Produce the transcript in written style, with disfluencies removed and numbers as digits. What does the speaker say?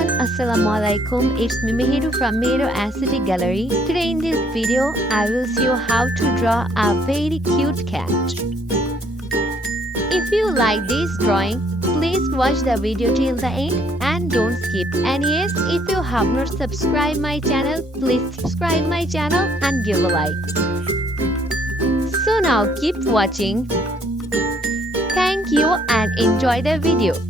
everyone, Assalamualaikum. It's me Meheru from Meheru Aesthetic Gallery. Today in this video, I will show you how to draw a very cute cat. If you like this drawing, please watch the video till the end and don't skip. And yes, if you have not subscribed my channel, please subscribe my channel and give a like. So now keep watching. Thank you and enjoy the video.